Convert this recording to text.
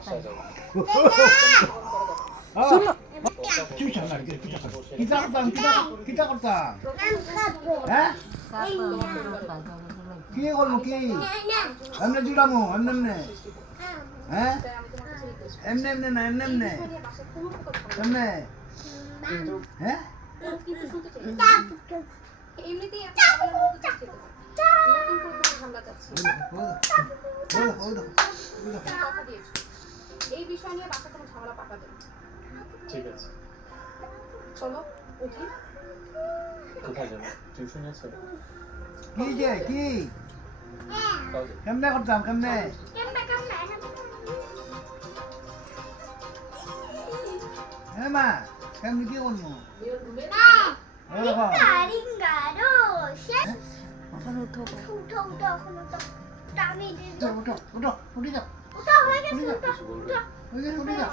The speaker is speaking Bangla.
বাসায় যাবো। শুনো কিটা করতাম কিটা করতাম হ্যাঁ কি করবো কি এমনি জুড়ামো এমনি হ্যাঁ এমনি এমনি না এমনি এমনি এমনি কিন্তু হ্যাঁ এমনিতেই আপনি আমার মতো চাচ্ছেন নতুন করে ঝামেলা চাচ্ছি কথা দিয়েছি এই বিষয় নিয়ে বাসা কোনো ঝামেলা পাকাবে না। ঠিক আছে, চলো উঠি। কোথায় যাবো? টিউশন আছে? কি যে কি তাও যাবো। কেমনে করতাম কেমনে হ্যাঁ মা কেমনি কি করবো আমি উঠো উঠো উঠো উঠে যাও কিছু বলবে? উঠে যাও